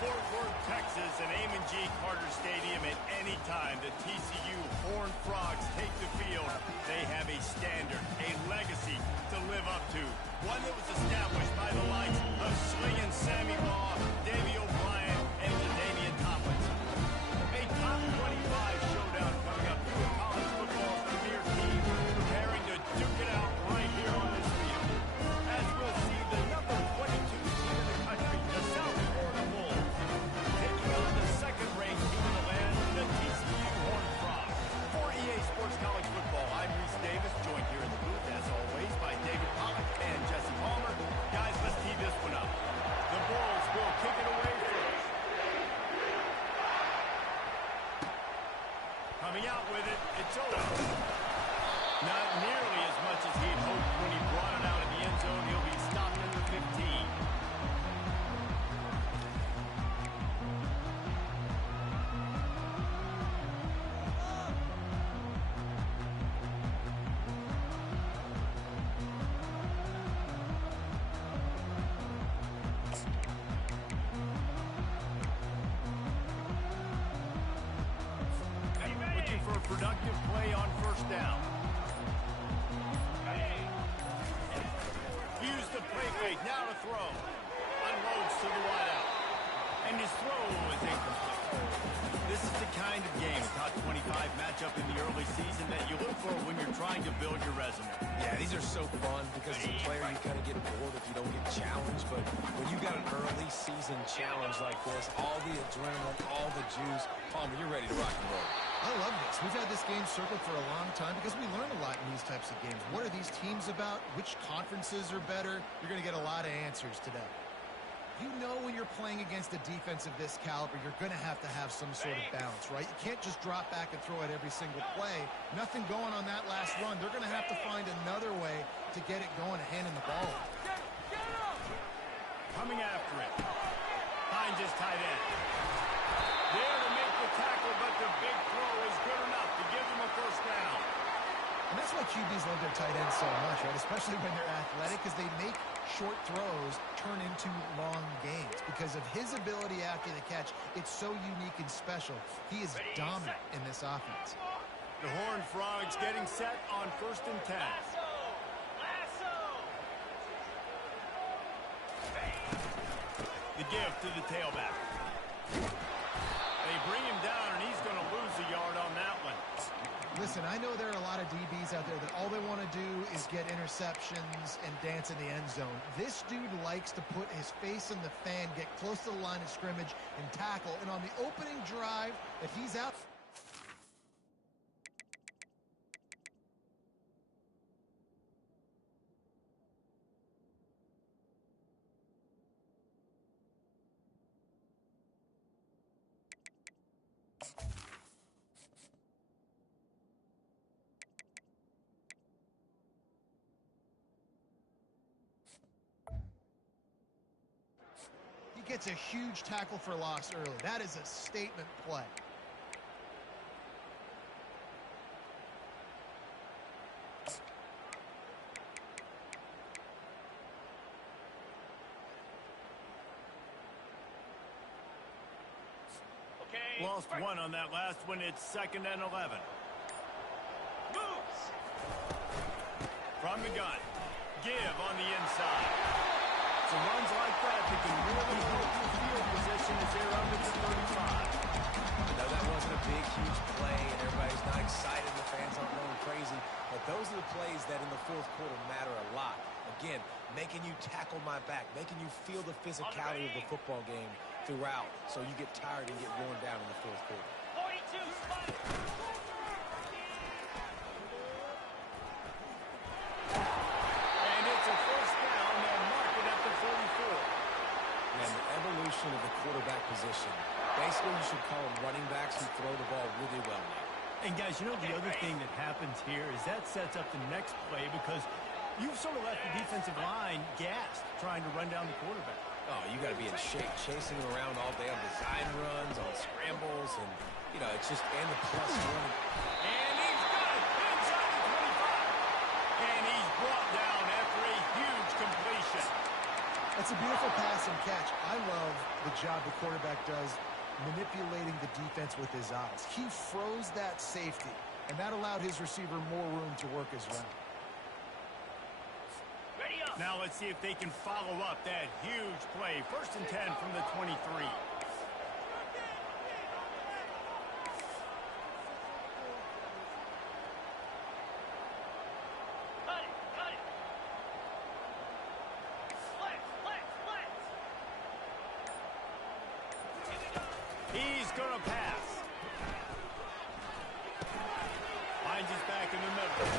Fort Worth, Texas, and Amon G. Carter Stadium. At any time the TCU Horned Frogs take the field, they have a standard, a legacy to live up to. One that was established by the likes of Slingin' Sammy Baugh, Davey O'Brien, and Damian Tomlinson. A top 25 showdown coming up. Two of college football's premier teams preparing to duke it out right here on this field. As we'll see the number 22 team in the country, the South Florida Bulls, taking on the second-ranked team in the land, the TCU Horned Frogs. For EA Sports College Football, I'm Reese Davis, joined here in the booth, as always, by David Pollack and Jesse Palmer. Guys, let's tee this one up. The Bulls will kick it away first. Coming out with it, it's over. Not nearly as much as he'd hoped when he brought it out of the end zone. He'll be stopped at the 15. Looking for a productive play on first down. Use the play fake, now to throw. Unloads to the wideout. And his throw is incomplete. This is the kind of game, top 25 matchup in the early season, that you look for when you're trying to build your resume. Yeah, these are so fun because as a player you kind of get bored if you don't get challenged. But when you got an early season challenge like this, all the adrenaline, all the juice, Palmer, you're ready to rock and roll. I love this. We've had this game circled for a long time because we learn a lot in these types of games. What are these teams about? Which conferences are better? You're going to get a lot of answers today. You know when you're playing against a defense of this caliber, you're going to have some sort of balance, right? You can't just drop back and throw it every single play. Nothing going on that last run. They're going to have to find another way to get it going and handing the ball. Coming after it. Finds his tight end. There to make the tackle, but the big throw is good enough to give him a first down. And that's why QBs love their tight ends so much, right? Especially when they're athletic, because they make short throws turn into long gains. Because of his ability after the catch, it's so unique and special. He is dominant in this offense. The Horned Frogs getting set on 1st and 10. The give to the tailback. They bring him down, and he's going to lose a yard on that one. Listen, I know there are a lot of DBs out there that all they want to do is get interceptions and dance in the end zone. This dude likes to put his face in the fan, get close to the line of scrimmage, and tackle. And on the opening drive that he's out... He gets a huge tackle for loss early. That is a statement play. Lost one on that last one. It's 2nd and 11. Moves. From the gun. Give on the inside. So runs like that can really help your field position as they're under the 35. No, that wasn't a big, huge play, and everybody's not excited. The fans aren't going crazy. But those are the plays that in the 4th quarter matter a lot. Again, making you tackle my back, making you feel the physicality of the football game throughout, so you get tired and get worn down in the 4th quarter. 42 spike. And it's a first down. They'll mark it at the 44. And the evolution of the quarterback position. Basically, you should call them running backs who throw the ball really well now. And guys, you know the other thing that happens here is that sets up the next play because you've sort of left the defensive line gassed trying to run down the quarterback. Oh, you got to be in shape, chasing him around all day on design runs, on scrambles, and, you know, it's just, and the plus running. And he's got it inside the 25. And he's brought down after a huge completion. That's a beautiful pass and catch. I love the job the quarterback does manipulating the defense with his eyes. He froze that safety, and that allowed his receiver more room to work his route. Now let's see if they can follow up that huge play. 1st and 10 from the 23. He's going to pass. Finds his back in the middle.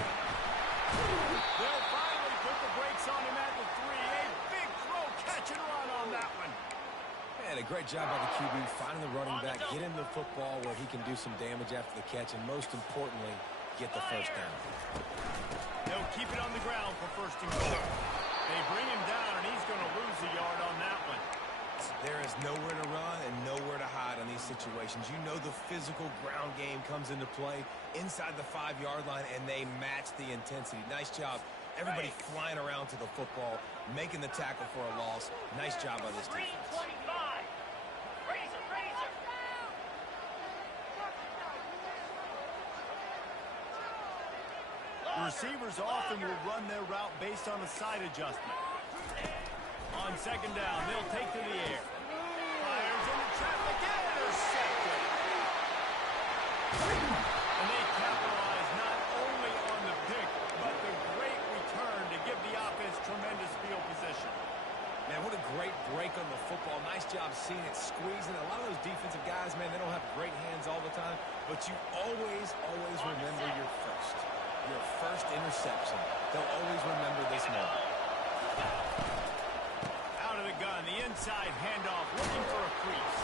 They'll finally put the brakes on him at the 3. A big throw, catch and run on that one. And a great job by the QB finding the running back, get him the football where he can do some damage after the catch, and most importantly, get the first down. They'll keep it on the ground for 1st and goal. They bring him down, and he's going to lose a yard on that one. There is nowhere to run and nowhere to hide on these situations. You know the physical ground game comes into play inside the 5-yard line, and they match the intensity. Nice job. Everybody flying around to the football, making the tackle for a loss. Nice job by this defense. The receivers often will run their route based on a side adjustment. On 2nd down, they'll take to the air. Fires into traffic, intercepted. And they capitalize not only on the pick, but the great return to give the offense tremendous field position. Man, what a great break on the football. Nice job seeing it squeezing. A lot of those defensive guys, man, they don't have great hands all the time, but you always remember your first interception. They'll always remember this moment. Out of the gun, the inside handoff, looking for a crease.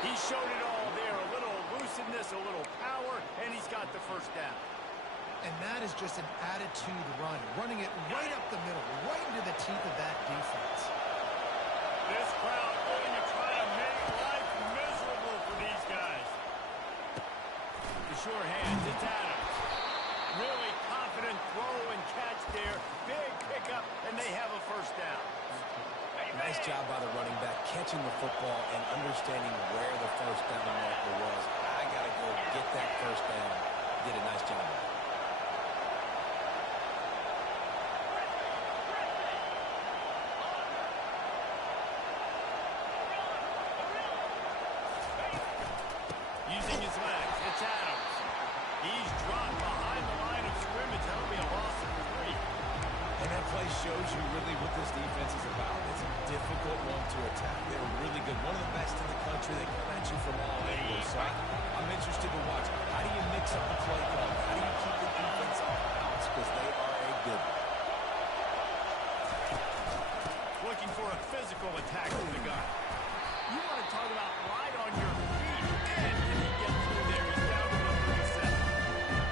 He showed it all there, a little elusiveness, a little power, and he's got the 1st down. And that is just an attitude run, running it right up the middle, right into the teeth of that defense. This crowd going to try to make life miserable for these guys. The sure hands, it's Adams. Really confident throw and catch there. Big pickup, and they have a 1st down. Nice job by the running back, catching the football and understanding where the 1st down marker was. I got to go get that 1st down. Did a nice job. Using his legs, it's Adams. He's dropped behind the line of scrimmage. That'll be a loss of 3. And that play shows you really what this defense is about. It's a difficult one to attack. They're really good. One of the best in the country. They come at you from all angles. So I'm interested to watch. How do you mix up the play call? How do you keep the defense off balance? Because they are a good one. Looking for a physical attack from the gun. You want to talk about light on your feet. And can he get through there? He's down to the 37.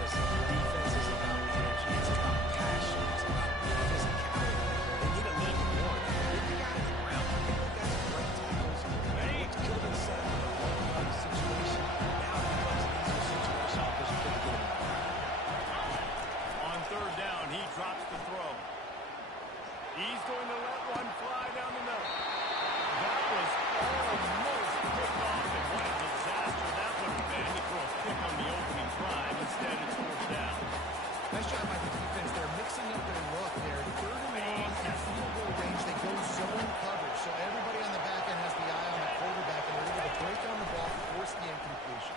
Listen, defense is about energy. It's about passion. It's about physicality. They need a little bit more. Get the guy on the ground. Get the guys great tackles. What's good and set up in a one-on-one situation. Now it becomes an easier situation because you couldn't get him out. On 3rd down, he drops the throw. He's going to let one fly down the middle. That was almost picked off. And what a disaster that would have been to throw a pick on the opening drive. Instead, it's 4th down. Nice job by the defense. They're mixing up their look there. 3rd and long and field goal range. They go zone coverage. So everybody on the back end has the eye on the quarterback, and they're able to break on the ball to force the incompletion.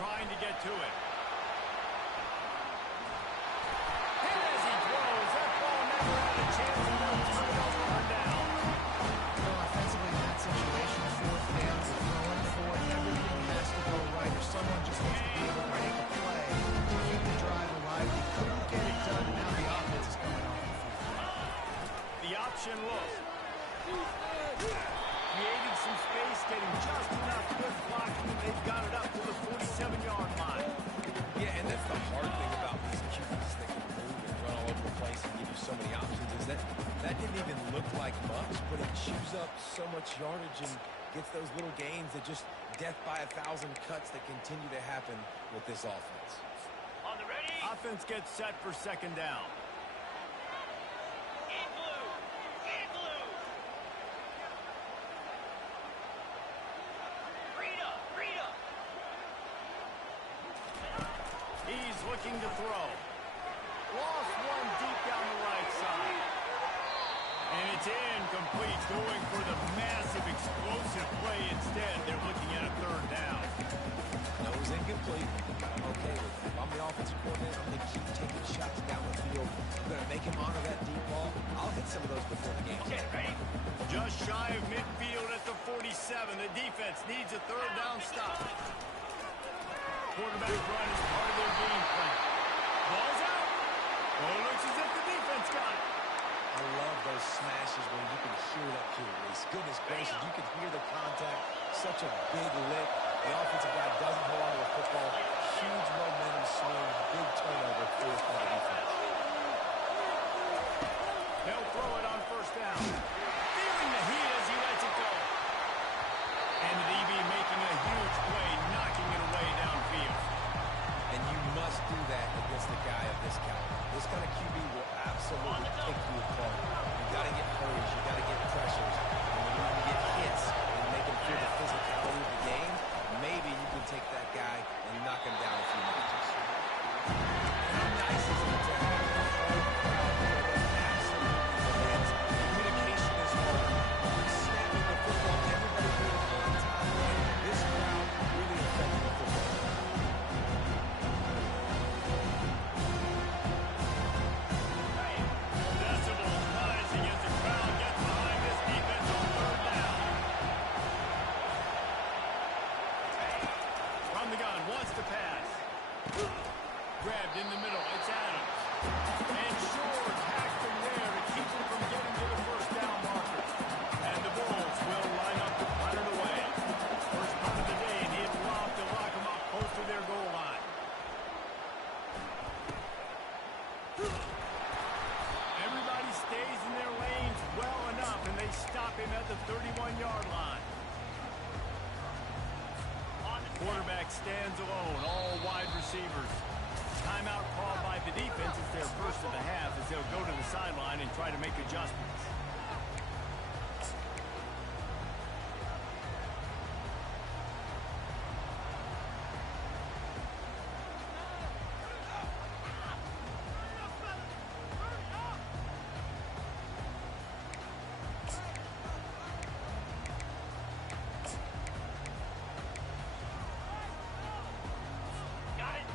Trying to get to it. And as he throws, that ball never had a chance to go to the down. Offensively in that situation, 4th down, they're throwing for it. Everything has to go right, or someone just needs to be able to make a play to keep the drive alive. They couldn't get it done, and now the offense is coming off the field. The option look. Creating some space, getting just enough good blocking, and they've got it up to the 47-yard line. Yeah, and that's the hard thing about these QBs that can move and run all over the place and give you so many options is that didn't even look like much, but it chews up so much yardage and gets those little gains that just death by 1,000 cuts that continue to happen with this offense. On the ready. Offense gets set for 2nd down. In blue. looking to throw. Lost one deep down the right side. And it's incomplete, going for the massive explosive play instead. They're looking at a third down. No, it was incomplete. I'm okay with it. If I'm the offensive coordinator, I'm going to keep taking shots down the field. I'm going to make him honor that deep ball. I'll hit some of those before the game's over. Just shy of midfield at the 47. The defense needs a third down stop. Quarterback run is part of their game plan. Ball's out. Well, it looks as if the defense got it. I love those smashes when you can hear that kick release. Goodness gracious, you can hear the contact. Such a big lift. The offensive guy doesn't hold on to the football. Huge momentum swing. Big turnover forced by the defense. They'll throw it on first down. Feeling the heat as he lets it go. And the DB making a huge play, knocking it away downfield. And you must do that against a guy of this caliber. This kind of QB will absolutely pick you apart. You got to get hurries. You got to get pressures. And when you can get hits and make him feel the physicality of the game, maybe you can take that guy and knock him down a few notches. How nice is it to have the whole crowd there that absolutely demands communication is hard. Snapping the football, everybody being on time, and this crowd really affecting the football. Decibels rising as the crowd gets behind this defense on third down. From the gun, wants to pass. Grabbed in the middle, it's Adams. And Shore tacked him there to keep him from getting to the first down marker. And the Bulls will line up to punt it away. First punt of the day, and he'd lob to lock him up close to their goal line. Everybody stays in their lanes well enough, and they stop him at the 31-yard line. Quarterback stands alone, all wide receivers. Timeout called by the defense. It's their first of the half as they'll go to the sideline and try to make adjustments.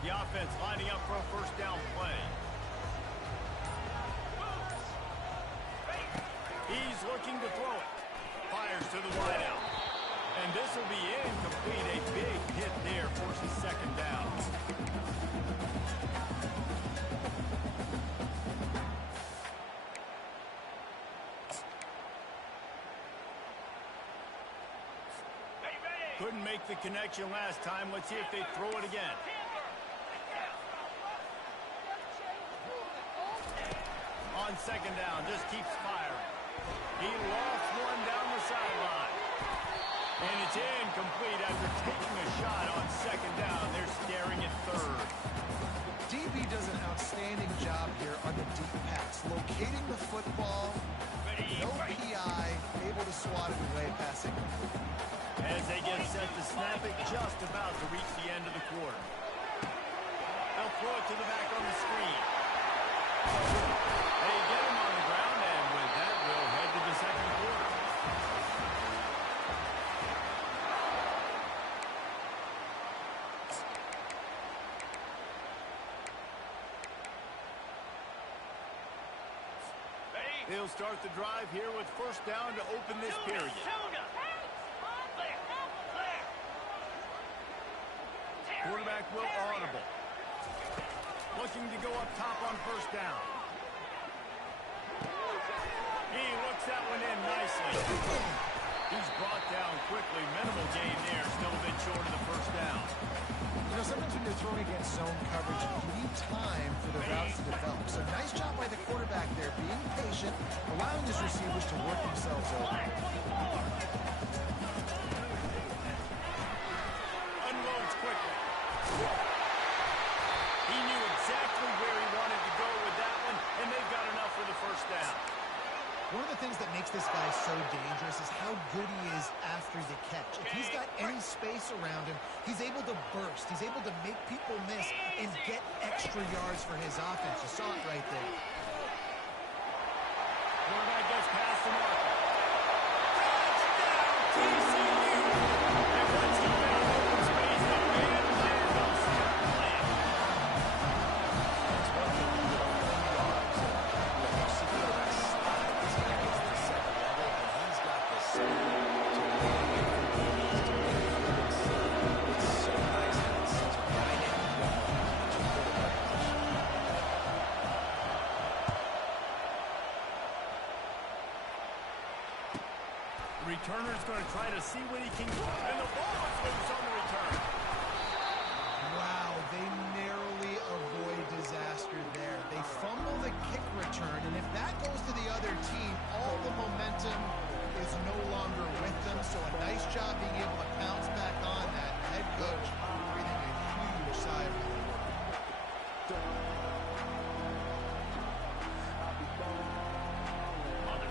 The offense lining up for a first down play. He's looking to throw it. Fires to the wideout. And this will be incomplete. A big hit there forces second down. Couldn't make the connection last time. Let's see if they throw it again. On second down, just keeps firing. He lost one down the sideline. And it's incomplete after taking a shot on second down. They're staring at third. DB does an outstanding job here on the deep pass, locating the football, no PI, able to swat it away, passing. As they get set to snap it, just about to reach the end of the quarter. They'll throw it to the back on the screen. They get him on the ground, and with that, we'll head to the second quarter. They'll start the drive here with first down to open this period. Quarterback will audible. Looking to go up top on first down. He looks that one in nicely. He's brought down quickly. Minimal gain there. Still a bit short of the first down. You know, sometimes when you're throwing against zone coverage, you need time for the routes to develop. So nice job by the quarterback there, being patient, allowing his receivers to work themselves over. Unloads quickly. He knew exactly where he wanted to go with that one, and they've got enough for the first down. One of the things that makes this guy so dangerous is how good he is after the catch. If he's got any space around him, he's able to burst. He's able to make people miss and get extra yards for his offense. You saw it right there. Quarterback gets past the marker. Touchdown, TCU! And once he found open space, the man landed on start playing. It's one thing to get 30 yards, and you see quarterback slide. This guy gets to the second level, and he's got the speed to run away from DBs, to make them see. It's so nice having such a dynamic weapon at your quarterback position. The returner's going to try to see what he can do, and the ball is loose on the return. Wow, they narrowly avoid disaster there. They fumble the kick return, and if that goes to the other team, all the momentum is no longer with them. So a nice job being able to pounce back on that. Head coach breathing a huge sigh of relief.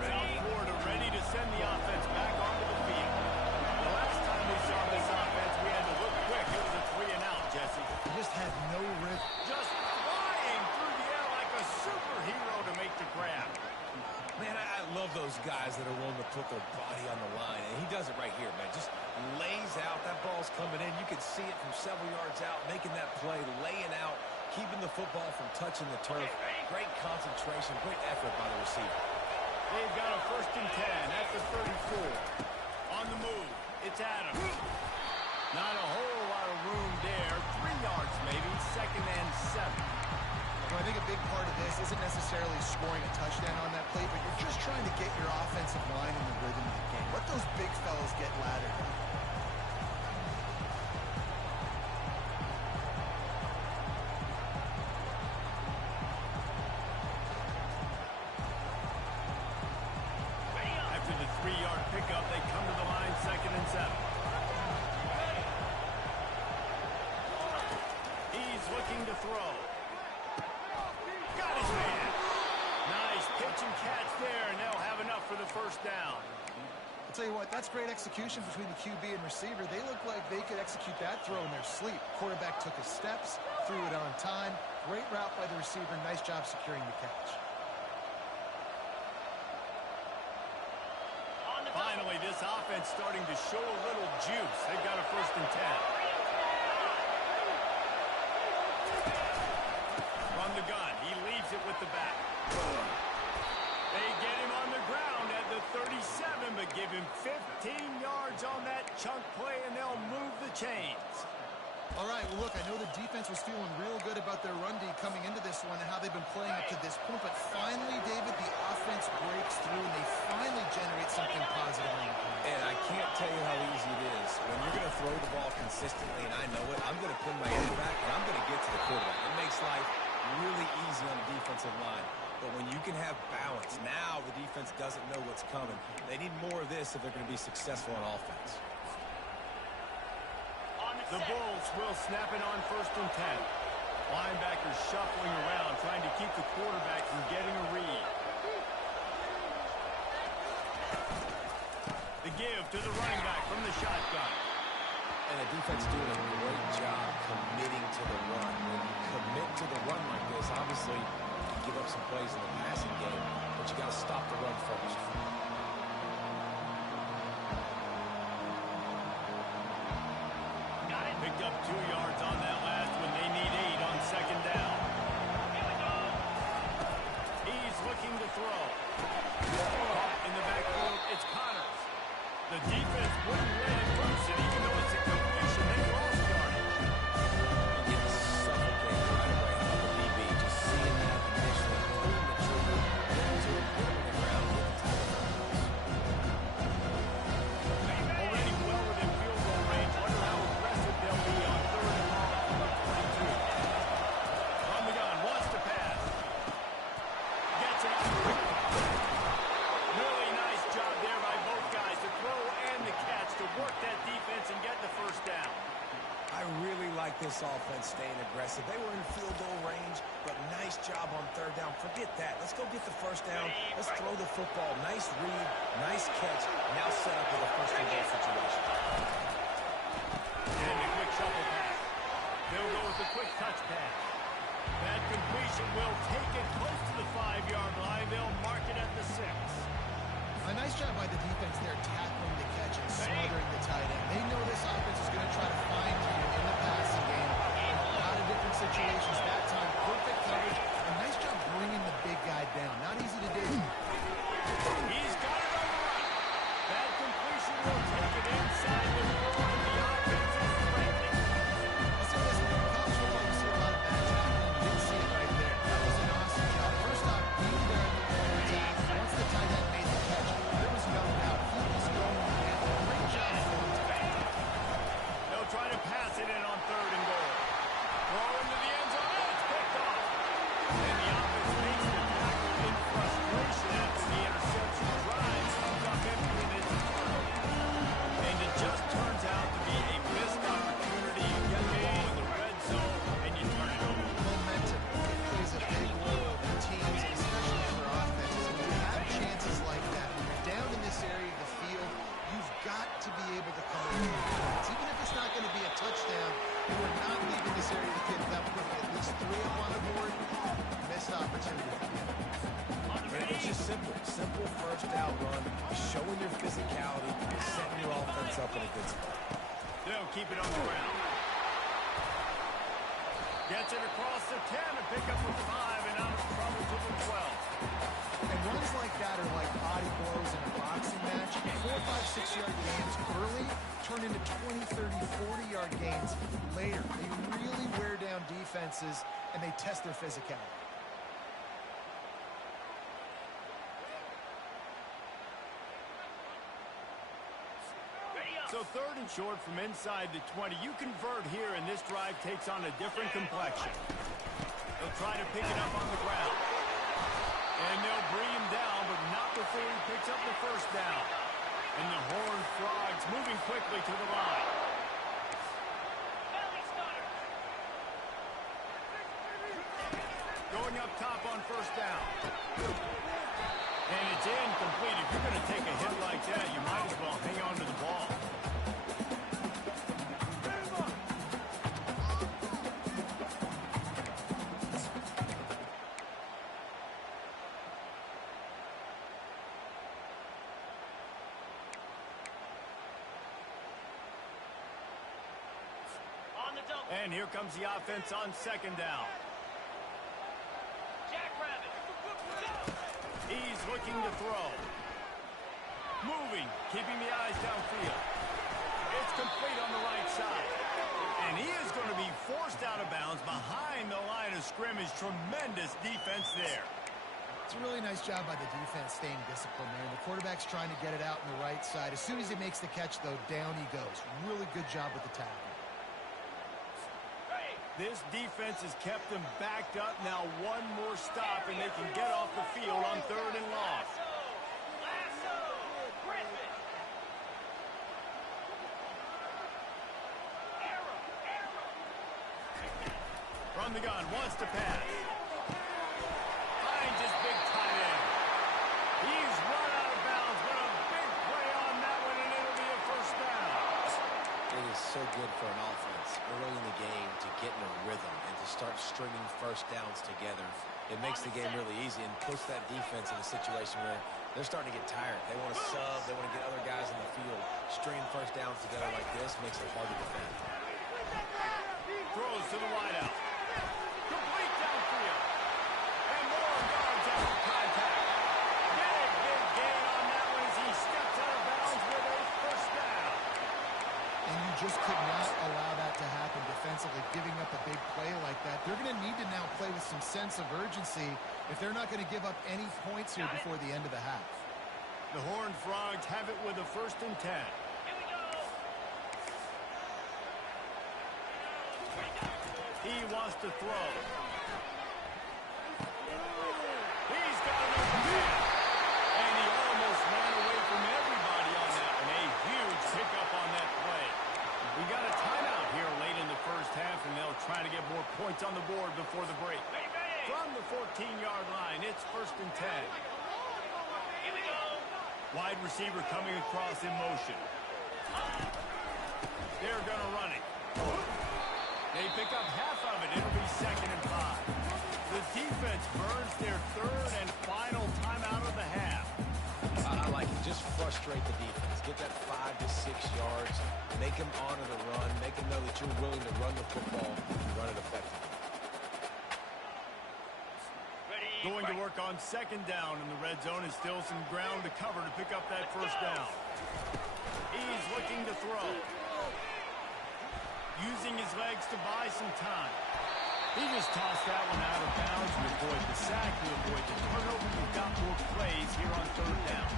South Florida ready to send the offense back onto the field. The last time we saw this offense, we had to look quick. It was a 3-and-out, Jesse. They just had no rhythm. Just flying through the air like a superhero to make the grab. Man, I love those guys that are willing to put their body on the line, and he does it right here, man. Just lays out. That ball's coming in. You can see it from several yards out, making that play, laying out, keeping the football from touching the turf. Great concentration, great effort by the receiver. They've got a 1st and 10 at the 34. On the move, it's Adams. Not a whole lot of room there. 3 yards maybe, 2nd and 7. Well, I think a big part of this isn't necessarily scoring a touchdown on that play, but you're just trying to get your offensive line in the rhythm of the game. Let those big fellas get laddered up. After the 3-yard pickup, they come to the line, 2nd and 7. He's looking to throw. Got his man. Nice pitch and catch there, and they'll have enough for the 1st down. I'll tell you what, that's great execution between the QB and receiver. They look like they could execute that throw in their sleep. Quarterback took his steps, threw it on time. Great route by the receiver. Nice job securing the catch. Finally, this offense starting to show a little juice. They've got a 1st and 10. From the gun, he leaves it with the back. They get him on the ground at the 37, but give him 15 yards on that chunk play, and they'll move the chains. All right, well, look, I know the defense was feeling real good about their run D coming into this one and how they've been playing up to this point, but finally, David, the offense breaks through, and they finally generate something positive on the play. And I can't tell you how easy it is. When you're going to throw the ball consistently, and I know it, I'm going to pin my head back, and I'm going to get to the quarterback. It makes life really easy on the defensive line. But when you can have balance, now the defense doesn't know what's coming. They need more of this if they're going to be successful on offense. The Bulls will snap it on 1st and 10. Linebackers shuffling around, trying to keep the quarterback from getting a read. The give to the running back from the shotgun. And the defense doing a great job committing to the run. When you commit to the run like this, obviously you give up some plays in the passing game, but you got to stop the run first. Picked up 2 yards on that last one. They need 8 on 2nd down. He's looking to throw. Caught in the backfield, it's Connors. The defense wouldn't let it loose, and even though it's a completion, they lost yardage. And getting suffocated right away by the DB. Just seeing that initially, pulling the trigger, getting to it, put him on the ground, getting tackle. Already well within field goal range. Wonder how aggressive they'll be on 3rd and long from the 22. From the gun, wants to pass. Gets it out quickly. Really nice job there by both guys, the throw and the catch, to work that defense and get the 1st down. I really like this offense staying aggressive. They were in field goal range, but nice Nice job on third down. Forget that. Let's go get the first down. Let's throw the football. Nice read, nice catch. Now set up with a first and goal situation. And a quick shuffle pass. They'll go with the quick touch pass. That completion will take it close to the 5-yard line. They'll mark it at the 6. A nice job by the defense there, tackling the catch and smothering the tight end. They know this offense is going to try to find you in the passing game. In a lot of different situations. That time, perfect coverage. A nice job bringing the big guy down. Not easy to do. He's got it on the right. That completion will take it inside the 4, and the offense is friendly. You see this, in college football, you see a lot of bad tackling. You didn't see it right there. That was an awesome job. First off, being there at the attack. Once the tight end made the catch, there was no doubt. He was going down. Great job for him. They'll try to pass it in on 3rd and goal. Throw into the end zone. It's picked off. And the offense makes the tackle in frustration after the interception. Drives comes up empty, and it's a turnover. And it just turns out to be a missed opportunity. You get the ball in the red zone, and you turn it over. Momentum plays a big role for teams, especially for offenses. When you have chances like that, when you're down in this area of the field, you've got to be able to come away with points. Even if it's not going to be a touchdown, you are not leaving this area of the field without putting at least 3 up on the board. Missed opportunity for the enemy. It's just simple. Simple first down run, showing your physicality, setting your offense up in a good spot. They'll keep it on the ground. Gets it across the 10 and pick up with 5 and out of trouble to the 12. And runs like that are like body blows in a boxing match. 4, 5, 6-yard gains early turn into 20, 30, 40-yard gains later. They really wear down defenses, and they test their physicality. So 3rd and short from inside the 20. You convert here, and this drive takes on a different complexion. They'll try to pick it up on the ground. And they'll bring him down, but not before he picks up the first down. And the Horned Frogs moving quickly to the line. Going up top on first down. And it's incomplete. If you're going to take a hit like that, you might as well hang on to the ball. And here comes the offense on 2nd down. He's looking to throw. Moving, keeping the eyes downfield. It's complete on the right side. And he is going to be forced out of bounds behind the line of scrimmage. Tremendous defense there. It's a really nice job by the defense staying disciplined there. The quarterback's trying to get it out on the right side. As soon as he makes the catch, though, down he goes. Really good job with the tackle. This defense has kept them backed up. Now one more stop, and they can get off the field on 3rd and long. From the gun, wants to pass. Finds his big tight end. He's run out of bounds, but a big play on that one, and it'll be a first down. It is so good for an offense early in the game to get in a rhythm and to start stringing first downs together. It makes the game really easy and puts that defense in a situation where they're starting to get tired. They want to sub. They want to get other guys in the field. Stringing first downs together like this makes it hard to defend. Throws to the wideout. Complete downfield. And more yards after contact. Big gain on that one as he steps out of bounds with a first down. And you just could not allow that to happen defensively, giving up a big play like that. They're going to need to now play with some sense of urgency if they're not going to give up any points here before the end of the half. The Horned Frogs have it with a 1st and 10. He wants to throw. He's got an open man. And he almost ran away from everybody on that one. A huge pickup on that play. We got a timeout here late in the first half, and they'll try to get more points on the board before the break. From the Wide receiver coming across in motion. They're going to run it. They pick up half of it. It'll be 2nd and 5. The defense burns their 3rd and final timeout of the half. I like it. Just frustrate the defense. Get that 5 to 6 yards. Make them honor the run. Make them know that you're willing to run the football and run it effectively. Going to work on 2nd down in the red zone, and still some ground to cover to pick up that 1st down. He's looking to throw. Using his legs to buy some time. He just tossed that one out of bounds to avoid the sack, to avoid the turnover. You've got more plays here on 3rd down.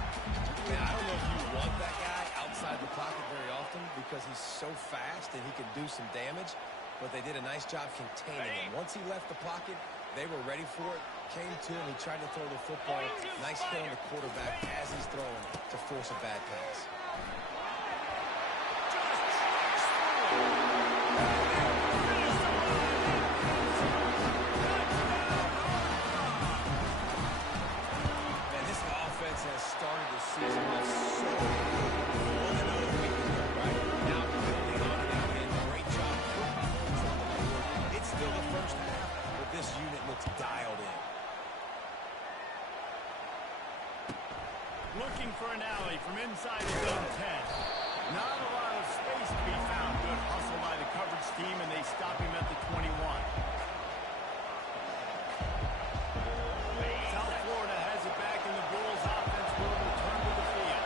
Man, I don't know if you want that guy outside the pocket very often because he's so fast and he can do some damage, but they did a nice job containing him. Once he left the pocket, they were ready for it, came to him, he tried to throw the football. Nice hit on the quarterback as he's throwing to force a bad pass. Man, this offense has started the season off so good. 1-0 week ago, right? Now building on it again. Great job putting points on the board. It's still the first half, but this unit looks dialed in. Looking for an alley from inside his own 10. Not a lot of space to be found. Good hustle by the coverage team, and they stop him at the 21. South Florida has it back, and the Bulls offense will return to the field.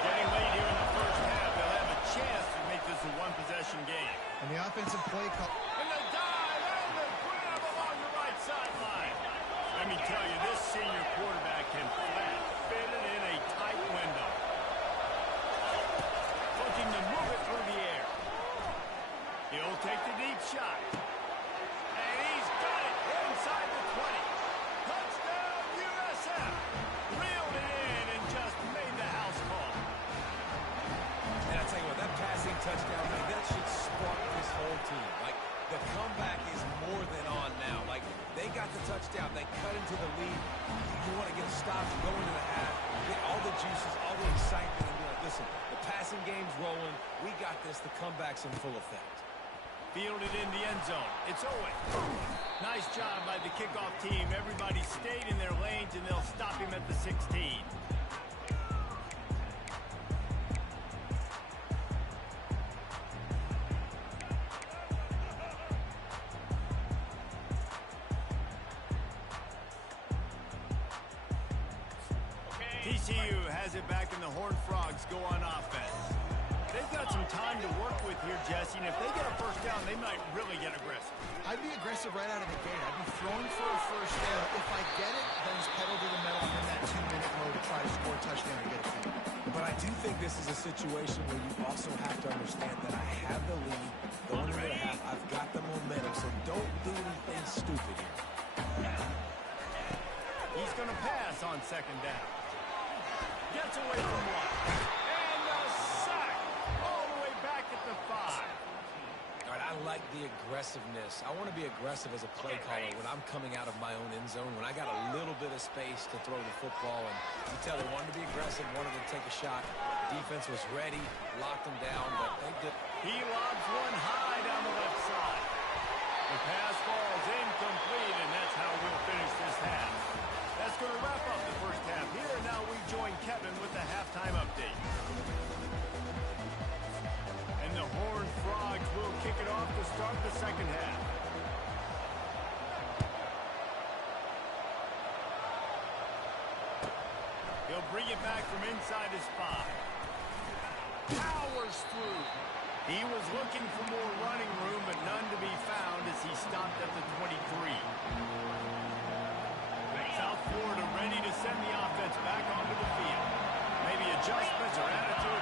Getting late here in the 1st half, they'll have a chance to make this a one-possession game. And the offensive play call. And the dive and the grab along the right sideline. Let me tell you, this senior quarterback can flat fit it in a tight window. Looking to move it through the air. He'll take the deep shot. And he's got it inside the 20. Touchdown, USF. Reeled it in and just made the house call. And I tell you what, that passing touchdown, man, that should spark this whole team. Like, the comeback is more than on now. Like, they got the touchdown. They cut into the lead. You want to get a stop, go into the half, get all the juices, all the excitement, and be like, listen, the passing game's rolling. We got this. The comeback's in full effect. Fielded in the end zone. It's Owen. Nice job by the kickoff team. Everybody stayed in their lanes, and they'll stop him at the 16. TCU has it back, and the Horned Frogs go on offense. They've got some time to work with here, Jesse, and if they get a 1st down, they might really get aggressive. I'd be aggressive right out of the gate. I'd be throwing for a 1st down. If I get it, then just pedal to the metal and in that 2-minute mode to try to score a touchdown or get a field. But I do think this is a situation where you also have to understand that I have the lead going into the half. I've got the momentum, so don't do anything stupid here. He's going to pass on 2nd down. Gets away from 1. And a sack all the way back at the 5. All right, I like the aggressiveness. I want to be aggressive as a play caller when I'm coming out of my own end zone, when I got a little bit of space to throw the football. And you tell they wanted to be aggressive, wanted to take a shot. Defense was ready, locked them down, but they did. He lobs one high down the left side. The pass falls incomplete, and that's how we'll finish this half. That's going to wrap up the 1st half here, and now we join Kevin with the halftime update. And the Horned Frogs will kick it off to start the 2nd half. He'll bring it back from inside his 5. Powers through. He was looking for more running room, but none to be found as he stopped at the 23. South Florida ready to send the offense back onto the field. Maybe adjustments or attitude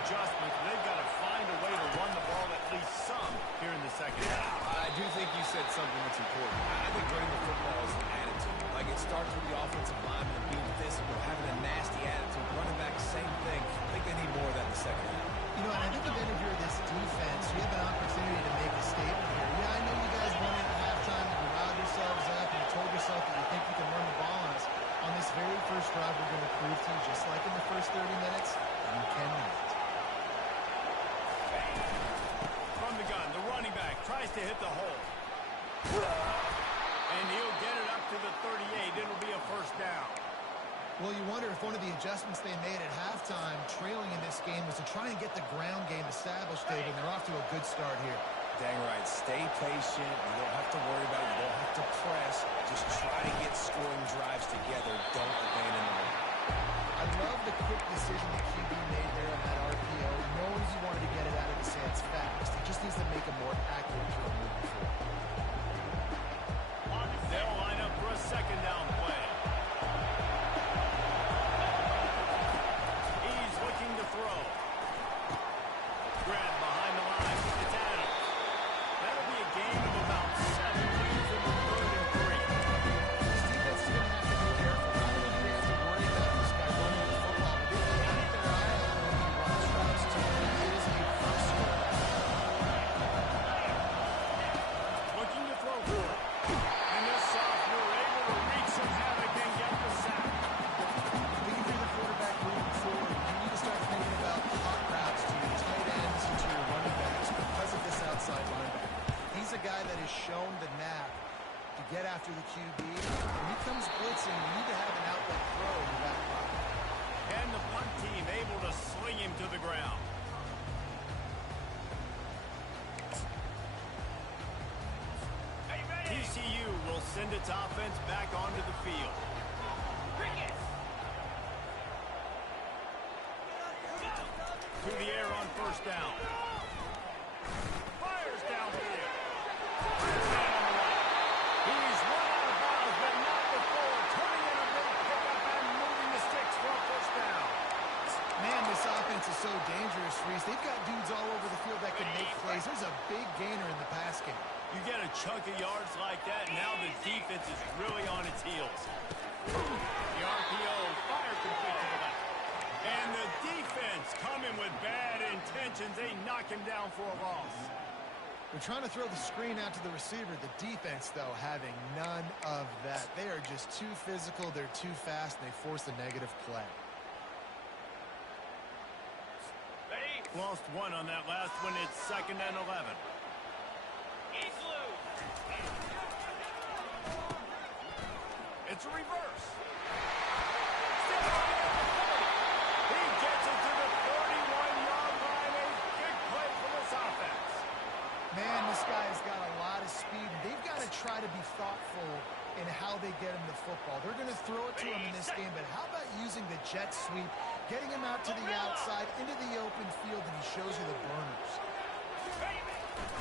adjustments. They've got to find a way to run the ball at least some here in the 2nd half. I do think you said something that's important. I think running the football is an attitude. Like, it starts with the offensive lineman being physical, having a nasty attitude. Running back, same thing. I think they need more of that in the 2nd half. You know, and I think if any of you are this defense, you have an opportunity to make a statement here. Yeah, I know you guys won it at halftime, and you riled yourselves up, and you told yourself that you think you can run the ball on us. On this very first drive, we're going to prove to you, just like in the first 30 to hit the hole. And he'll get it up to the 38. It'll be a first down. Well, you wonder if one of the adjustments they made at halftime, trailing in this game, was to try and get the ground game established, David, and they're off to a good start here. Dang right. Stay patient. You don't have to worry about it. You don't have to press. Just try to get scoring drives together. Don't abandon the run. I love the quick decision that QB made there on that RPO. Knows he wanted to get it out of his hands fast. He just needs to make a more accurate throw moving forward. They'll line up for a second down play. He's looking to throw. Grab behind the line. It's Adams. That'll be a gain of about 7 yards in the 3rd and 3. This defense is going to have to be careful. Not only do they have to worry about this guy running the football, but they have to keep their eye out when he runs routes too. It is a first down. Looking to throw for it. And this sophomore able to wreak some havoc and get the sack. Thinking through the quarterback moving forward, you need to start thinking about hot routes to your tight ends and to your running backs because of this outside linebacker. He's a guy that has shown the knack to get after the QB. When he comes blitzing, you need to have an outlet throw in your back pocket. And the punt team able to sling him to the ground. TCU will send its offense back onto the field. To the air on first down. Fires downfield. Man on the right. He's run out of bounds, but not before turning in a big pickup and moving the sticks for a first down. Man, this offense is so dangerous, Reese. They've got dudes all over the field that can make plays. There's a big gainer in the pass game. You get a chunk of yards like that, and now the defense is really on its heels. The RPO fire complete to the left. And the defense coming with bad intentions. They knock him down for a loss. They're trying to throw the screen out to the receiver. The defense, though, having none of that. They are just too physical. They're too fast, and they force a negative play. Lost one on that last one. It's 2nd and 11. It's a reverse. He gets it to the 31-yard line. A big play for this offense. Man, this guy has got a lot of speed. They've got to try to be thoughtful in how they get him the football. They're going to throw it to him in this game, but how about using the jet sweep, getting him out to the outside, into the open field, and he shows you the burners.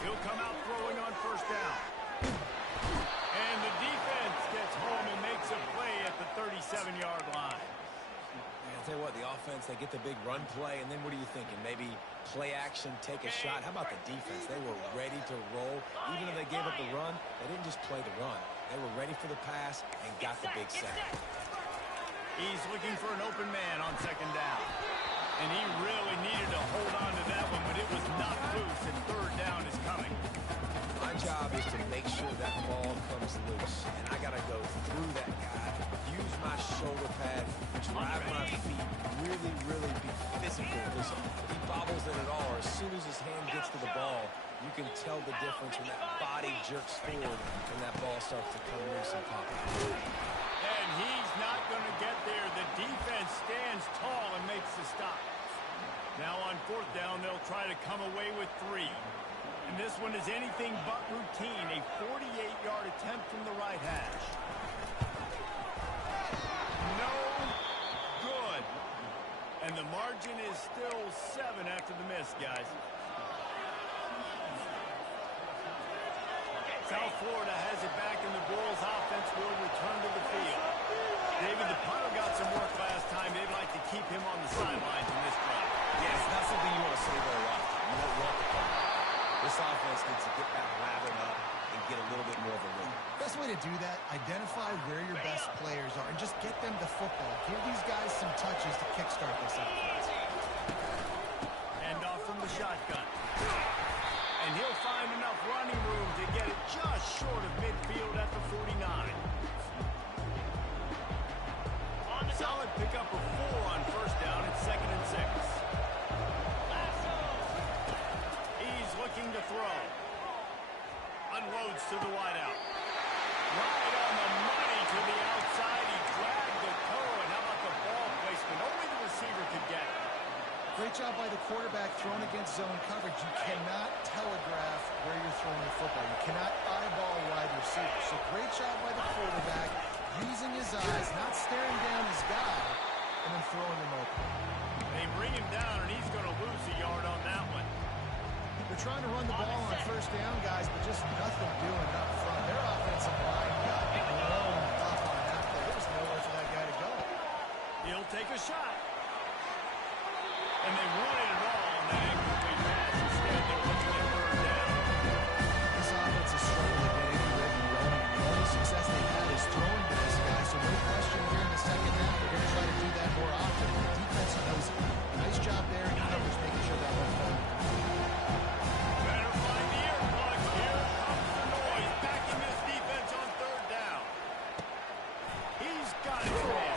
He'll come out throwing on first down. And the defense gets home and makes a play at the 37-yard line. I'll tell you what, the offense, they get the big run play, and then what are you thinking? Maybe play action, take a shot. How about the defense? They were ready to roll. Even if they gave up the run, they didn't just play the run. They were ready for the pass and got the big sack. He's looking for an open man on 2nd down. And he really needed to hold on to that one, but it was knocked loose, and 3rd down is coming. My job is to make sure that ball comes loose, and I got to go through that guy, use my shoulder pad, drive my feet, really be physical. Because if he bobbles it at all, or as soon as his hand gets to the ball, you can tell the difference when that body jerks forward and that ball starts to come loose and pop out. And he's not going to get there. The defense stands tall and makes the stop. Now on 4th down, they'll try to come away with 3. And this one is anything but routine. A 48-yard attempt from the right hash. No good. And the margin is still 7 after the miss, guys. South Florida has it back, and the Bulls offense will return to the field. David, the punter got some work last time. They'd like to keep him on the sidelines in this drive. Yeah, it's not something you want to say very often. You don't want the punter. This offense needs to get that lathered up and get a little bit more of a rhythm. Best way to do that, identify where your best players are and just get them the football. Give these guys some touches to kickstart this offense. Hand off from the shotgun. And he'll find enough running room to get it just short of midfield at the 49. Solid pickup of 4 on first down. It's 2nd and 6. He's looking to throw. Great job by the quarterback throwing against zone coverage. You cannot telegraph where you're throwing the football. You cannot eyeball wide receiver. So great job by the quarterback, using his eyes, not staring down his guy, and then throwing him open. They bring him down, and he's going to lose a yard on that one. They're trying to run the ball on first down, guys, but just nothing doing up front. Their offensive line got blown up on that play. There's nowhere for that guy to go. He'll take a shot. And they wanted it all on that incomplete pass. Instead, they're looking at third down. This offense is struggling to get any rhythm going. The only success they've had is throwing to this guy, so no question here in the second half. They're going to try to do that more often. The defense knows it. Nice job there, and he covers making sure that won't fall. Better find the earplugs. Here comes the noise. Backing this defense on third down. He's got it, man.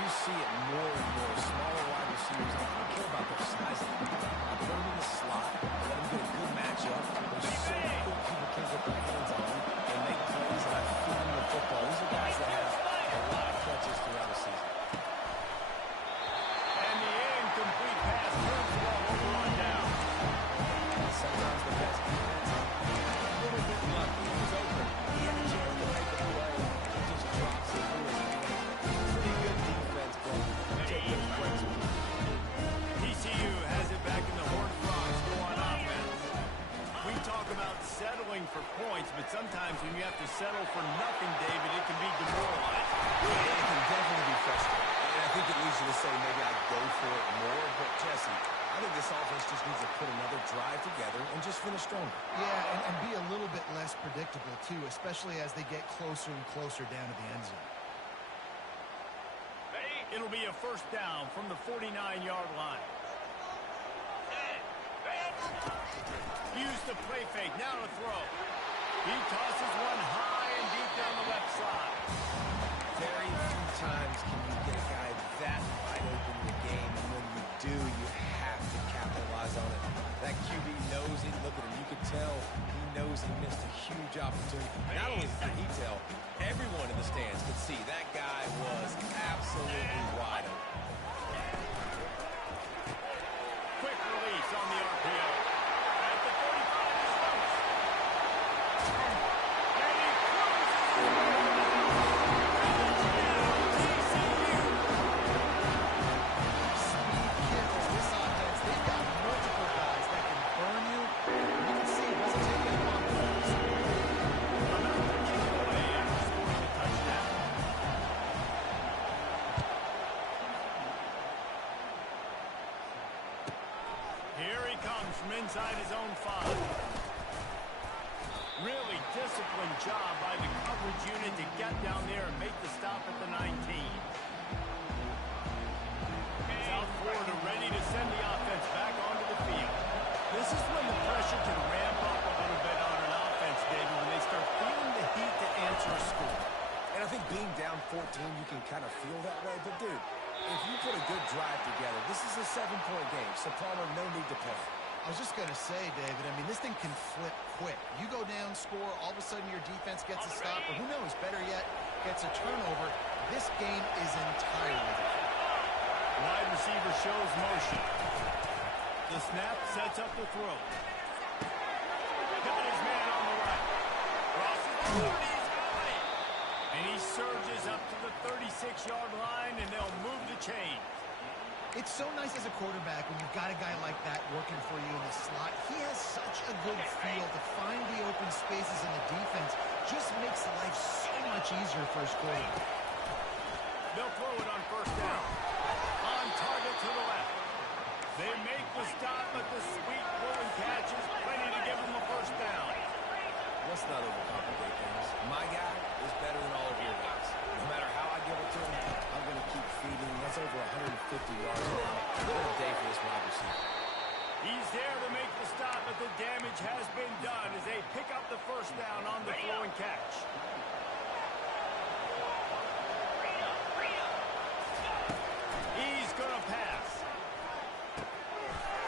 You see it more and more. Smaller wide receivers, I don't care about their size. I put them in the slot, let them get a good matchup. They're so quick, people can't get their hands on them and make plays, and I feed them the football. These are guys that have a lot of catches throughout the season. And the incomplete pass turns the ball over on down. Sometimes the best defense, a little bit lucky. He was open. He had a chance to make a play. He just drops it through his hand. Pretty good defense, but take those breaks. TCU has it back in the Horned Frogs go on offense. We talk about settling for points, but sometimes when you have to settle for nothing, David, it can be demoralizing. Yeah, it can definitely be frustrating. And I think it leads you to say maybe I'd go for it more. But, Jesse, I think this offense just needs to put another drive together and just finish stronger. Yeah, and be a little bit less predictable, too, especially as they get closer and closer down to the end zone. It'll be a first down from the 49-yard line. Use the play fake. Now to throw. He tosses one high and deep down the left side. Very few times can you get a guy that wide open in the game, and when you do, you have to capitalize on it. That QB knows it. Look at him. You can tell he knows he missed a huge opportunity. Not only did he tell, everyone in the stands could see that guy was absolutely wide open. Quick release on the RPO. At the 35 is loose. And he Speed kills this offense. They've got multiple guys that can burn you. You can see it doesn't take that long to finish. about to kick it away after scoring the touchdown. Here he comes from inside his own 5. Really disciplined job by the coverage unit to get down there and make the stop at the 19. South Florida ready to send the offense back onto the field. This is when the pressure can ramp up a little bit on an offense, David, when they start feeling the heat to answer a score. And I think being down 14, you can kind of feel that way. But, dude, if you put a good drive together, this is a 7-point game. So, Palmer, no need to panic. I was just going to say, David, I mean, this thing can flip quick. You go down, score, all of a sudden your defense gets a stop, or who knows, better yet, gets a turnover. This game is entirely different. Wide receiver shows motion. The snap sets up the throw. Got his man on the right. Crosses the 30, he's got it. And he surges up to the 36-yard line, and they'll move the chain. It's so nice as a quarterback when you've got a guy like that working for you in the slot. He has such a good feel to find the open spaces in the defense. Just makes life so much easier for his quarterback. They'll throw it on first down. On target to the left. They make the stop, but the sweet rolling catch is plenty to give them a first down. Let's not overcomplicate things. My guy is better than all of your guys. No matter how I give it to him, I'm going to keep feeding. That's over 150 yards now. What a day for this wide receiver. He's there to make the stop, but the damage has been done as they pick up the first down on the throw and catch. He's going to pass.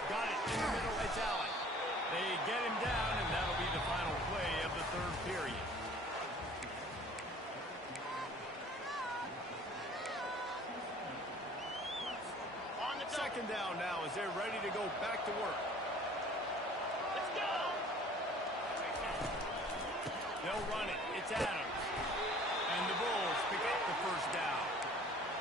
Got it in the middle. It's Allen. They get him down, and that'll be the final play of the third period. On the Second down now as they're ready to go back to work. Let's go. They'll run it. It's Adams. And the Bulls pick up the first down.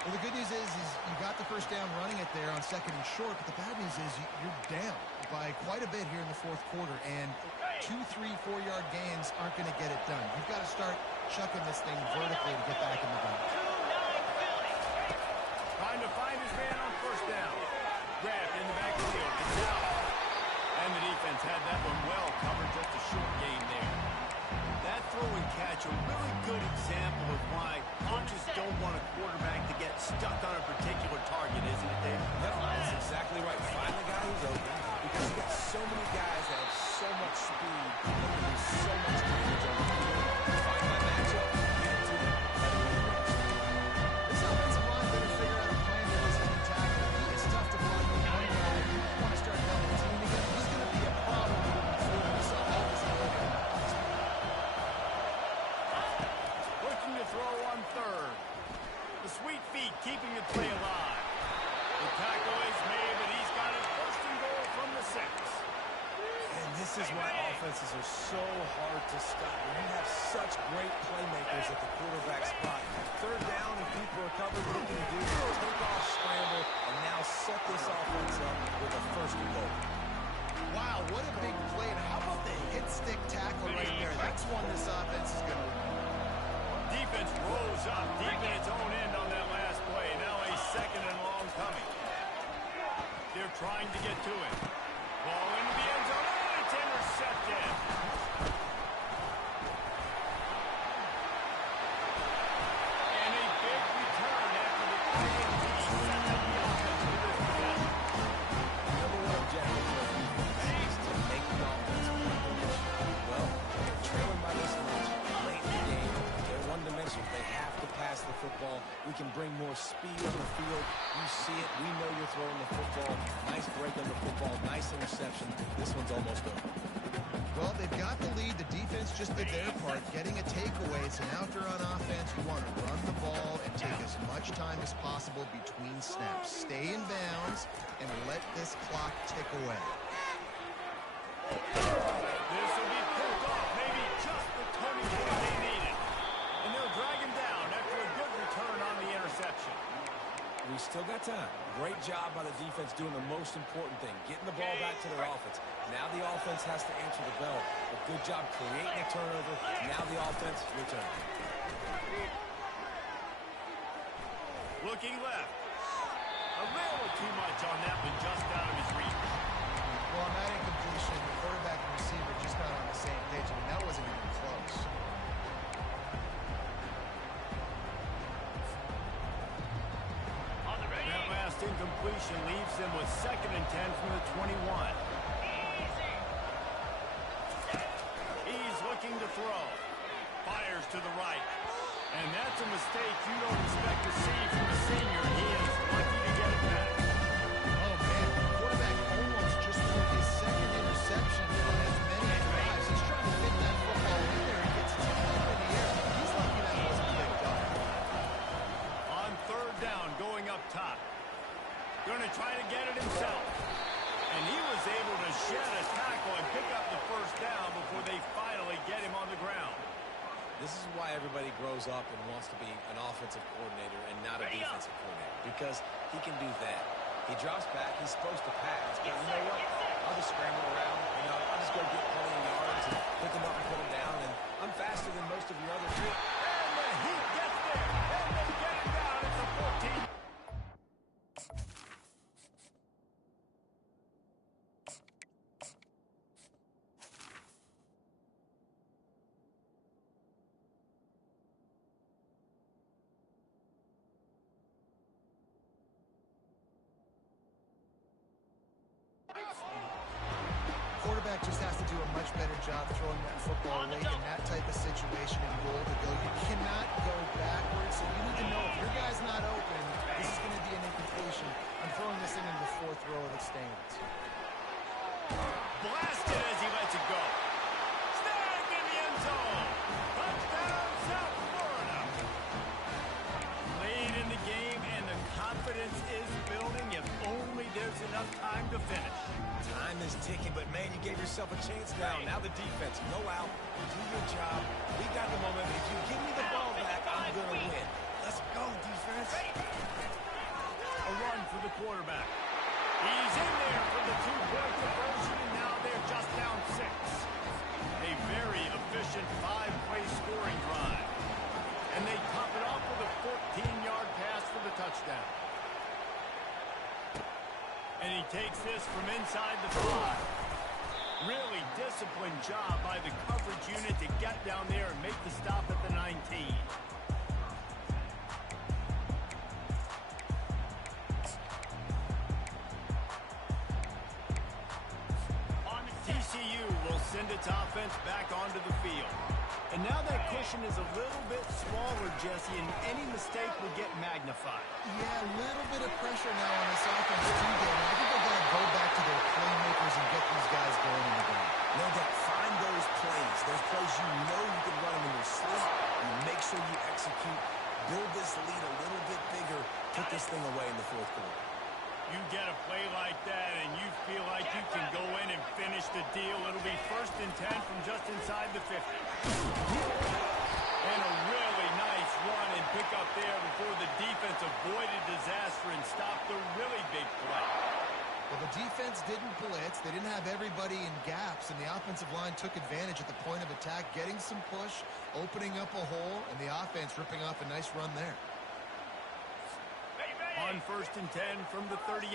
Well, the good news is you got the first down running it there on 2nd and short, but the bad news is you're down by quite a bit here in the 4th quarter, and 2, 3, 4-yard gains aren't going to get it done. You've got to start chucking this thing vertically to get back in the game. Trying to find his man on first down. Grabbed in the backfield. It's out. And the defense had that one well covered, just a short gain there. That throw and catch, a really good example of why coaches don't want a quarterback to get stuck on a particular target, isn't it, Dave? No, that's exactly right. Find the guy who's open, because you've got so many guys that have so much speed that can do so much damage on the field. Find my matchup, get it to them, let it win. This offensive line better figure out a plan for this team tackle. It's tough to block with one guy. You want to start double teaming him. He's going to be a problem moving forward. We saw all this earlier. Looking to throw on third. The sweet feet keeping the play alive. The tackle is made, but he's got it first and goal from the 6. And this is why offenses are so hard to stop. When you have such great playmakers at the quarterback spot. Third down, and people are covered, what can you do? Take off, scramble, and now set this offense up with a first and goal. Wow, what a big play. And how about the hit-stick tackle right there? That's one this offense is going to win. Defense rose up deep in its own end on that last play. Now a 2nd and long coming. They're trying to get to it. Ball into the end zone, and it's intercepted. And a big return after the INT set up the offense for this possession. Number one objective for a defense is to make the offense one-dimensional. Well, they're trailing by this much late in the game. They're one-dimensional. They have to pass the football. We can bring more speed on the field. You see it. We know you're throwing the football. Nice break on the football. Nice interception. This one's almost over. Well, they've got the lead. The defense just did their part, getting a takeaway. So now if you're on offense, you want to run the ball and take as much time as possible between snaps. Stay in bounds and let this clock tick away. This will be pulled off, maybe just the turning point they needed. And they'll drag him down after a good return on the interception. We still got time. Great job by the defense doing the most important thing, getting the ball back to their offense. Now the offense has to answer the bell. But good job creating a turnover. Now the offense, your turn. Looking left. A little too much on that one, just out of his reach. Well, on that incompletion, the quarterback and receiver just not on the same page. I mean, that wasn't even close. That last incompletion leaves them with 2nd and 10 from the 21. He's looking to throw. Fires to the right. And that's a mistake you don't expect to see from a senior. He is lucky to get it back. Oh, man, the quarterback almost just threw his 2nd interception on as many drives. He's trying to fit that football in there. He gets tipped up in the air. He's lucky that wasn't picked up. On third down, going up top. Going to try to get it himself. And he was able to shed a tackle and pick up the first down before they finally get him on the ground. This is why everybody grows up and wants to be an offensive coordinator and not a defensive coordinator, because he can do that. He drops back. He's supposed to pass, but you know what? I'll just scramble around. I'll just go get plenty of yards and pick them up and put them down, and I'm faster than most of your other team. And the Heat gets there, and they get it down. It's a 14. Quarterback just has to do a much better job throwing that football late in that type of situation and goal to go. You cannot go backwards, so you need to know if your guy's not open, this is going to be an incompletion. I'm throwing this thing into the 4th row of the stands. Blasted as he lets it go. Snagged in the end zone. Touchdown, South Florida. Late in the game, and the confidence is building if only enough time to finish. Time is ticking, but man, you gave yourself a chance now. Now the defense, no out, do your job. We got the moment. If you give me the ball back, I'm going to win. Let's go, defense. A run for the quarterback. He's in there for the two-point conversion, and now they're just down 6. A very efficient 5-play scoring drive. And they top it off with a 14-yard pass for the touchdown. And he takes this from inside the 5. Really disciplined job by the coverage unit to get down there and make the stop at the 19. TCU will send its offense back onto the field. And now that cushion is a little bit smaller, Jesse, and any mistake would get magnified. Yeah, a little bit of pressure now on this offense too, David. I think they're going to go back to their playmakers and get these guys going in the game. No doubt, find those plays you know you can run them in your sleep. You make sure you execute, build this lead a little bit bigger, put this thing away in the fourth quarter. You get a play like that and you feel like you can go in and finish the deal. It'll be 1st and 10 from just inside the 50. And a really nice run and pick up there before the defense avoided disaster and stopped the really big play. Well, the defense didn't blitz. They didn't have everybody in gaps, and the offensive line took advantage at the point of attack, getting some push, opening up a hole, and the offense ripping off a nice run there. On 1st and 10 from the 38.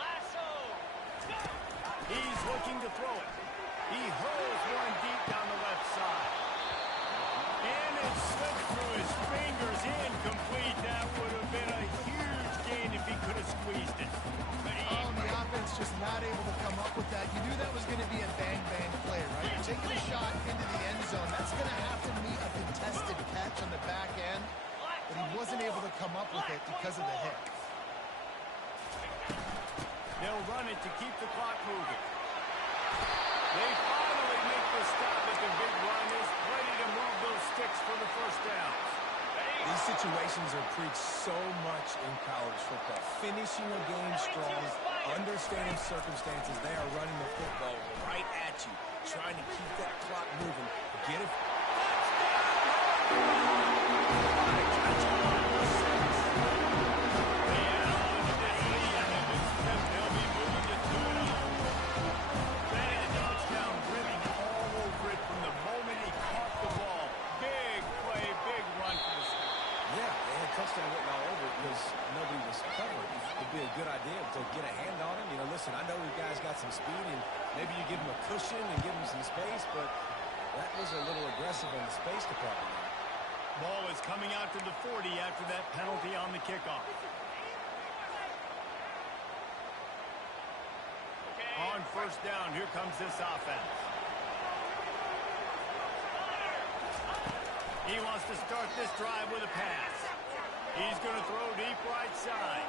Lasso. He's looking to throw it. He hurls one deep down the left side. And it slipped through his fingers, incomplete. That would have been a huge gain if he could have squeezed it. Oh, the offense just not able to come up with that. You knew that was going to be a bang-bang play, right? You're taking a shot into the end zone. That's going to have to meet a contested catch on the back end. But he wasn't able to come up with it because of the hit. They'll run it to keep the clock moving. They finally make the stop, but the big run is ready to move those sticks for the 1st down. These situations are preached so much in college football. Finishing a game strong, understanding circumstances. They are running the football right at you, trying to keep that clock moving. Get it. Touchdown written all over it because nobody was covering. It'd be a good idea to get a hand on him. You know, listen, I know you guys got some speed, and maybe you give him a cushion and give him some space, but that was a little aggressive on the space department. Ball is coming out to the 40 after that penalty on the kickoff. On 1st down, here comes this offense. He wants to start this drive with a pass. He's going to throw deep right side.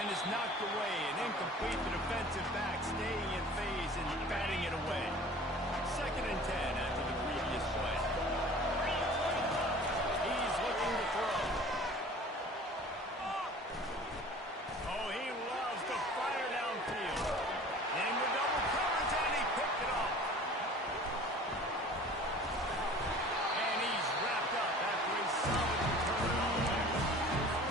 And it's knocked away and incomplete. The defensive back staying in phase and batting it away. 2nd and 10 after the previous play. He's looking to throw. Oh, he loves to fire downfield. In the double coverage, and he picked it off. And he's wrapped up after a solid return on the way.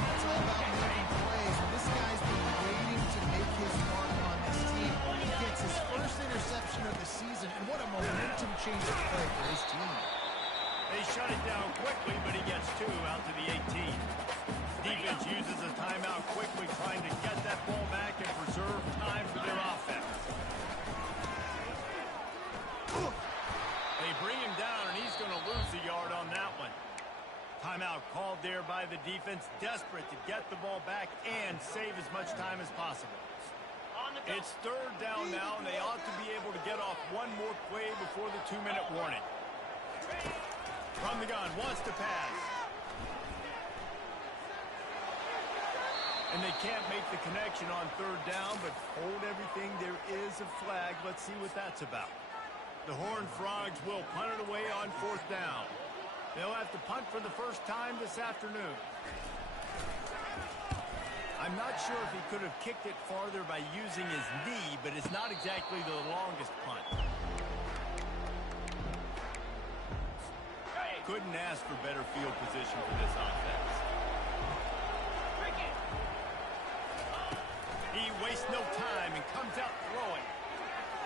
It's all about making plays. This guy's been waiting to make his mark on this team. He gets his 1st interception of the season, and what a momentum-changing play for his team. They shut it down quickly, but he gets 2 out to the 18. Defense uses a timeout quickly, trying to get that ball back and preserve time for their offense. They bring him down, and he's going to lose a yard on that one. Timeout called there by the defense, desperate to get the ball back and save as much time as possible. It's 3rd down now, and they ought to be able to get off one more play before the 2-minute warning. From the gun, wants to pass. And they can't make the connection on 3rd down, but hold everything. There is a flag. Let's see what that's about. The Horned Frogs will punt it away on 4th down. They'll have to punt for the first time this afternoon. I'm not sure if he could have kicked it farther by using his knee, but it's not exactly the longest punt. Couldn't ask for better field position for this offense. He wastes no time and comes out throwing.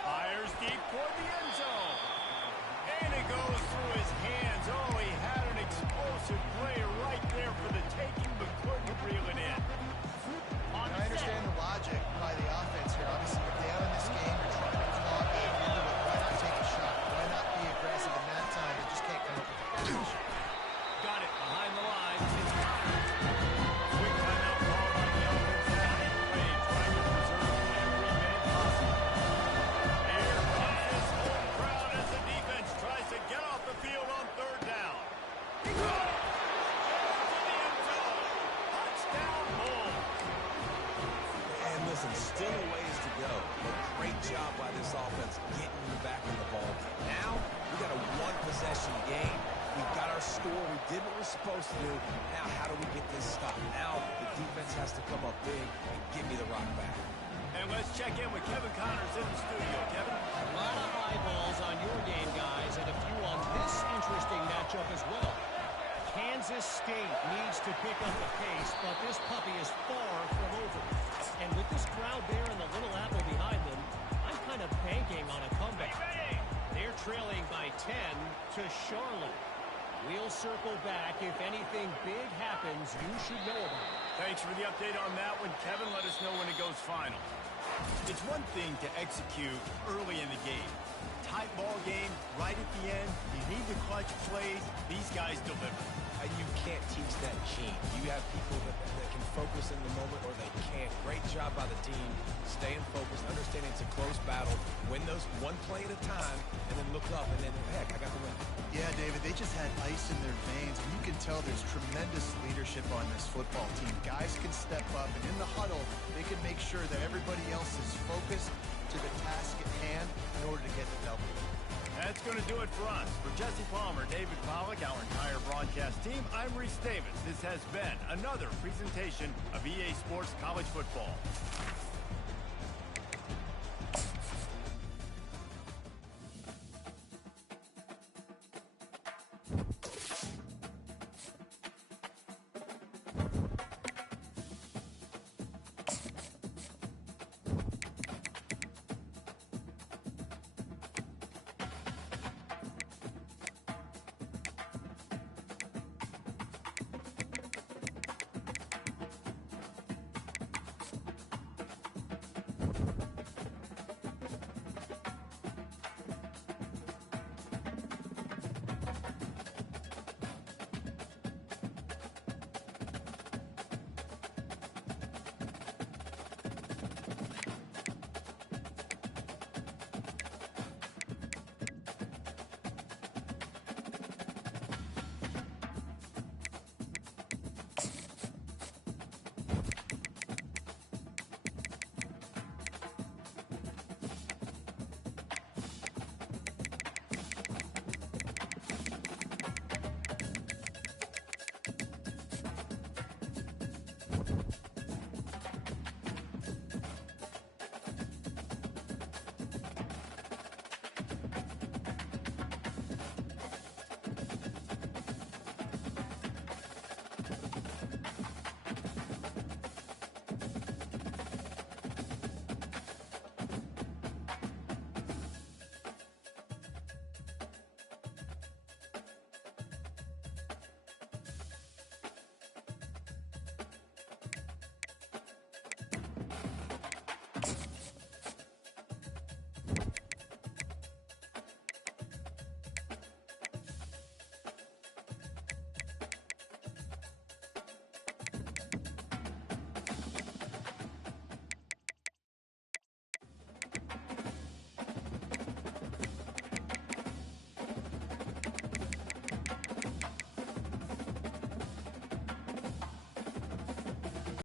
Fires deep toward the end zone. And it goes through his hands. Oh, he had an explosive play right there for the taking, but couldn't reel it in. I understand the logic by the offense here. Obviously, you're down in this game. You're trying to claw back into it. Why not take a shot? Why not be aggressive in that time? You just can't come up with a finish. Got it behind the line. It's quick timeout call by the offense. Play, trying to preserve every minute possible. Here comes this home crowd as the defense tries to get off the field on third down. He got it! To the end zone. Touchdown, Bulls. And listen, still a ways to go. But great job by this offense getting you back in the ball. Now, we got a one-possession game. We've got our score. We did what we're supposed to do. Now, how do we get this stopped? Now, the defense has to come up big and give me the rock back. And let's check in with Kevin Connors in the studio. Kevin? A lot of eyeballs on your game, guys, and a few on this interesting matchup as well. Kansas State needs to pick up the pace, but this puppy is far from over. And with this crowd there and the Little Apple behind them, I'm kind of banking on a comeback. They're trailing by 10 to Charlotte. We'll circle back. If anything big happens, you should know about it. Thanks for the update on that one, Kevin. Let us know when it goes final. It's one thing to execute early in the game. Tight ball game, right at the end. You need the clutch plays. These guys deliver. And you can't teach that gene. You have people that can focus in the moment or they can't. Great job by the team, staying focused, understanding it's a close battle, win those one play at a time, and then look up, and then, heck, I got the win. Yeah, David, they just had ice in their veins. You can tell there's tremendous leadership on this football team. Guys can step up, and in the huddle, they can make sure that everybody else is focused to the task at hand in order to get the W. That's going to do it for us. For Jesse Palmer, David Pollack, our entire broadcast team, I'm Reese Davis. This has been another presentation of EA Sports College Football.